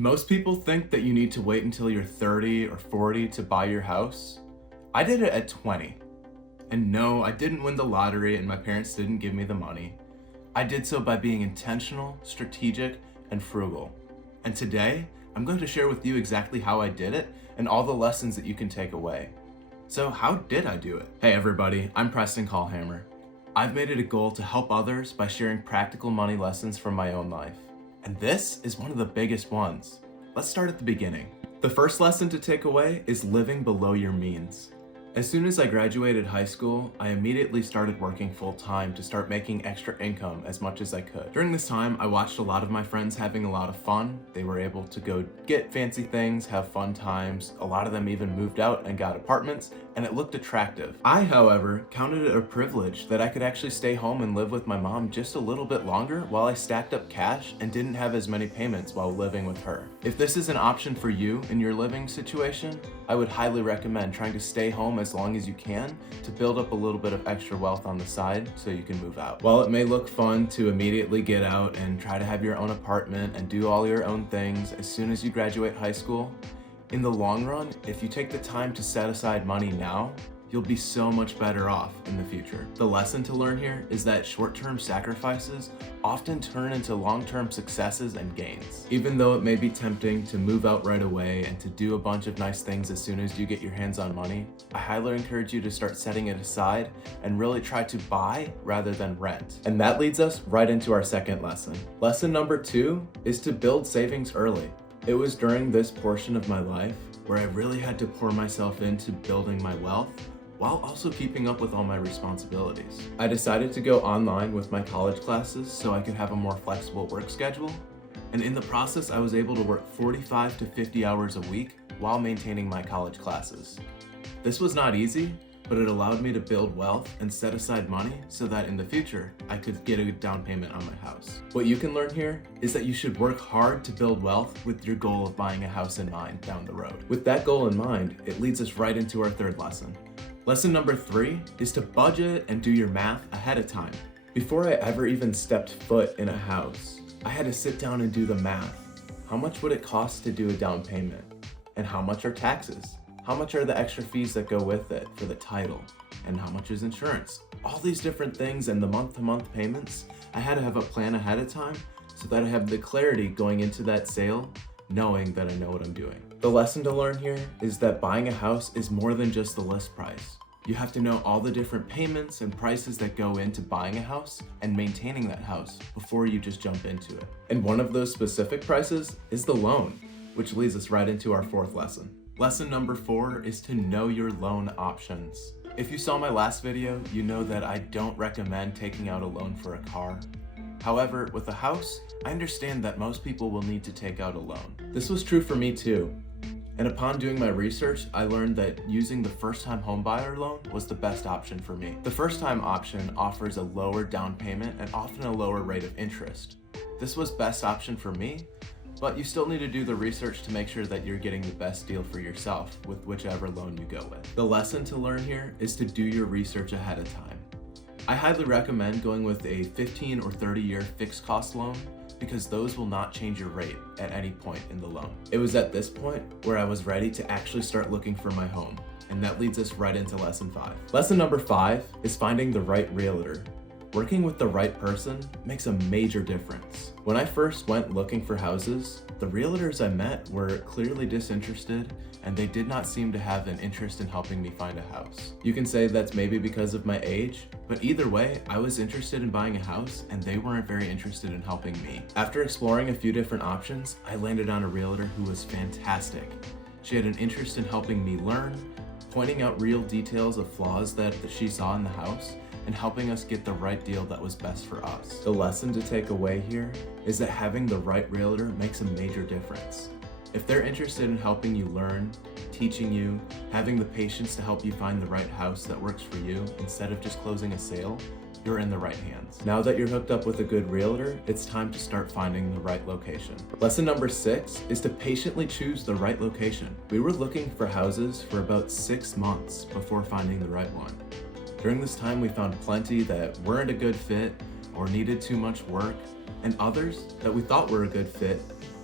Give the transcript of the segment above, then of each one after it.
Most people think that you need to wait until you're 30 or 40 to buy your house. I did it at 20. And no, I didn't win the lottery and my parents didn't give me the money. I did so by being intentional, strategic, and frugal. And today, I'm going to share with you exactly how I did it and all the lessons that you can take away. So how did I do it? Hey everybody, I'm Preston Callhammer. I've made it a goal to help others by sharing practical money lessons from my own life. And this is one of the biggest ones. Let's start at the beginning. The first lesson to take away is living below your means. As soon as I graduated high school, I immediately started working full-time to start making extra income as much as I could. During this time, I watched a lot of my friends having a lot of fun. They were able to go get fancy things, have fun times. A lot of them even moved out and got apartments, and it looked attractive. I, however, counted it a privilege that I could actually stay home and live with my mom just a little bit longer while I stacked up cash and didn't have as many payments while living with her. If this is an option for you in your living situation, I would highly recommend trying to stay home as long as you can to build up a little bit of extra wealth on the side so you can move out. While it may look fun to immediately get out and try to have your own apartment and do all your own things as soon as you graduate high school, in the long run, if you take the time to set aside money now, you'll be so much better off in the future. The lesson to learn here is that short-term sacrifices often turn into long-term successes and gains. Even though it may be tempting to move out right away and to do a bunch of nice things as soon as you get your hands on money, I highly encourage you to start setting it aside and really try to buy rather than rent. And that leads us right into our second lesson. Lesson number 2 is to build savings early. It was during this portion of my life where I really had to pour myself into building my wealth while also keeping up with all my responsibilities. I decided to go online with my college classes so I could have a more flexible work schedule. And in the process, I was able to work 45 to 50 hours a week while maintaining my college classes. This was not easy, but it allowed me to build wealth and set aside money so that in the future, I could get a down payment on my house. What you can learn here is that you should work hard to build wealth with your goal of buying a house in mind down the road. With that goal in mind, it leads us right into our third lesson. Lesson number 3 is to budget and do your math ahead of time. Before I ever even stepped foot in a house, I had to sit down and do the math. How much would it cost to do a down payment? And how much are taxes? How much are the extra fees that go with it for the title? And how much is insurance? All these different things and the month-to-month payments, I had to have a plan ahead of time so that I have the clarity going into that sale, knowing that I know what I'm doing. The lesson to learn here is that buying a house is more than just the list price. You have to know all the different payments and prices that go into buying a house and maintaining that house before you just jump into it. And one of those specific prices is the loan, which leads us right into our fourth lesson. Lesson number 4 is to know your loan options. If you saw my last video, you know that I don't recommend taking out a loan for a car. However, with a house, I understand that most people will need to take out a loan. This was true for me too. And upon doing my research, I learned that using the first-time homebuyer loan was the best option for me. The first-time option offers a lower down payment and often a lower rate of interest. This was best option for me, but you still need to do the research to make sure that you're getting the best deal for yourself with whichever loan you go with. The lesson to learn here is to do your research ahead of time. I highly recommend going with a 15 or 30-year fixed cost loan because those will not change your rate at any point in the loan. It was at this point where I was ready to actually start looking for my home, and that leads us right into lesson 5. Lesson number 5 is finding the right realtor. Working with the right person makes a major difference. When I first went looking for houses, the realtors I met were clearly disinterested and they did not seem to have an interest in helping me find a house. You can say that's maybe because of my age, but either way, I was interested in buying a house and they weren't very interested in helping me. After exploring a few different options, I landed on a realtor who was fantastic. She had an interest in helping me learn, pointing out real details of flaws that she saw in the house, and helping us get the right deal that was best for us. The lesson to take away here is that having the right realtor makes a major difference. If they're interested in helping you learn, teaching you, having the patience to help you find the right house that works for you instead of just closing a sale, you're in the right hands. Now that you're hooked up with a good realtor, it's time to start finding the right location. Lesson number 6 is to patiently choose the right location. We were looking for houses for about 6 months before finding the right one. During this time, we found plenty that weren't a good fit or needed too much work, and others that we thought were a good fit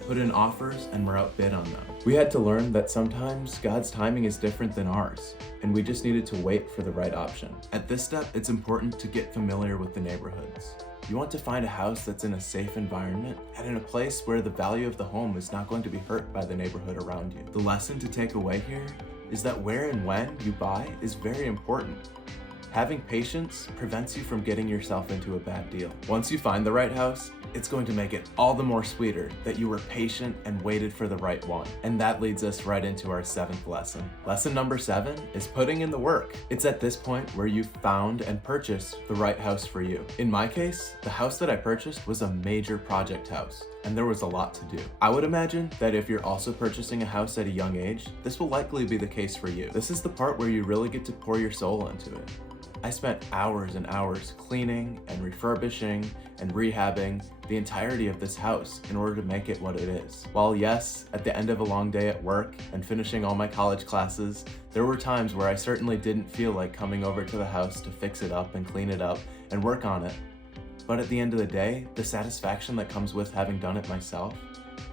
put in offers, and were outbid on them. We had to learn that sometimes God's timing is different than ours, and we just needed to wait for the right option. At this step, it's important to get familiar with the neighborhoods. You want to find a house that's in a safe environment and in a place where the value of the home is not going to be hurt by the neighborhood around you. The lesson to take away here is that where and when you buy is very important. Having patience prevents you from getting yourself into a bad deal. Once you find the right house, it's going to make it all the more sweeter that you were patient and waited for the right one. And that leads us right into our 7th lesson. Lesson number 7 is putting in the work. It's at this point where you've found and purchased the right house for you. In my case, the house that I purchased was a major project house, and there was a lot to do. I would imagine that if you're also purchasing a house at a young age, this will likely be the case for you. This is the part where you really get to pour your soul into it. I spent hours and hours cleaning and refurbishing and rehabbing the entirety of this house in order to make it what it is. While yes, at the end of a long day at work and finishing all my college classes, there were times where I certainly didn't feel like coming over to the house to fix it up and clean it up and work on it. But at the end of the day, the satisfaction that comes with having done it myself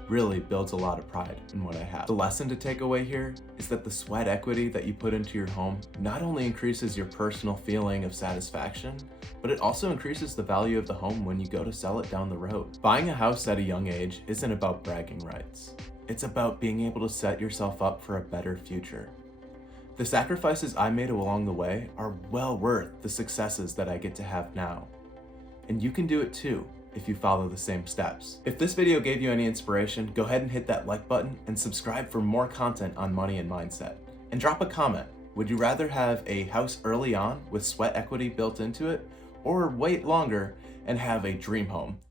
really builds a lot of pride in what I have. The lesson to take away here is that the sweat equity that you put into your home not only increases your personal feeling of satisfaction, but it also increases the value of the home when you go to sell it down the road. Buying a house at a young age isn't about bragging rights. It's about being able to set yourself up for a better future. The sacrifices I made along the way are well worth the successes that I get to have now. And you can do it too, if you follow the same steps. If this video gave you any inspiration, go ahead and hit that like button and subscribe for more content on money and mindset. And drop a comment. Would you rather have a house early on with sweat equity built into it, or wait longer and have a dream home?